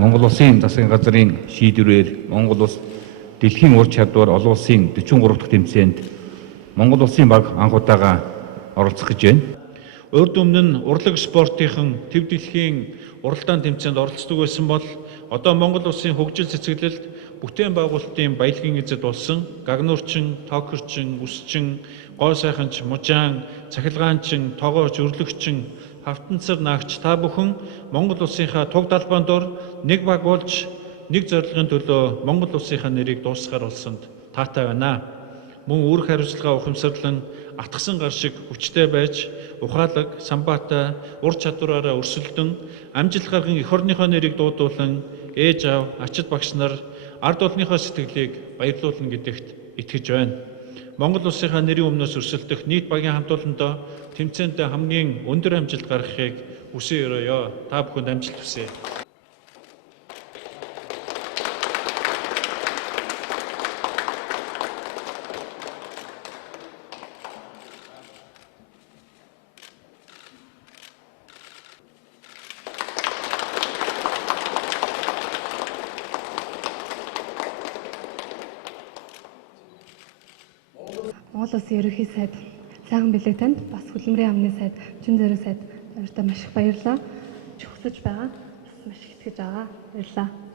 Монгол Улсын засгийн газрын шийдвэрээр Монгол Улс дэлхийн ур чадвар олон улсын 43 дахь тэмцээнд Монгол Улсын баг анх удаага оролцох гэж байна. Урд өмнө нь урлаг спортынхан төв дэлхийн уралдаан тэмцээнд оролцдог байсан бол одоо Монгол Улсын хөгжил цэцгэлэлд бүтээн байгуулалтын баялагын эзэд болсон гагнуурчин, токерчин, үсчин, гой сайханч, мужаан, цахилгаанчин, тогооч, өрлөгчин, хавтанцар наагч та бүхэн Монгол Улсынхаа туг далбаан дор нэг баг болж нэг зорилгын төлөө Монгол Улсынхаа нэрийг дуусгаар болсонд таатай байна. Мөн үүрэг хариуцлага ухамсарлан атгсан гар шиг хүчтэй байж ухаалаг, самбаатай, ур чадвараараа өрсөлдөн амжилт гарган эх орныхоо нэрийг дуудуулан ээж аав, ачид багш нар ард олонныхоо сэтгэлийг баярлуулна гэдэгт итгэж байна. Монгол Улсынхаа нэрийн өмнөөс өрсөлдөх нийт багийн хамт олондоо тэмцээндээ хамгийн өндөр амжилт гаргахыг хүсье өрөөё. Та бүхэнд амжилт хүсье. Монгол Улсын ерөнхий сайд сайхан бэлэг танд бас хөдөлмөрийн амны сайд Чин зэрэг сайд өөртөө маш их баярлалаа. Чухсаж байгаа бас маш их итгэж байгаа. Баярлалаа.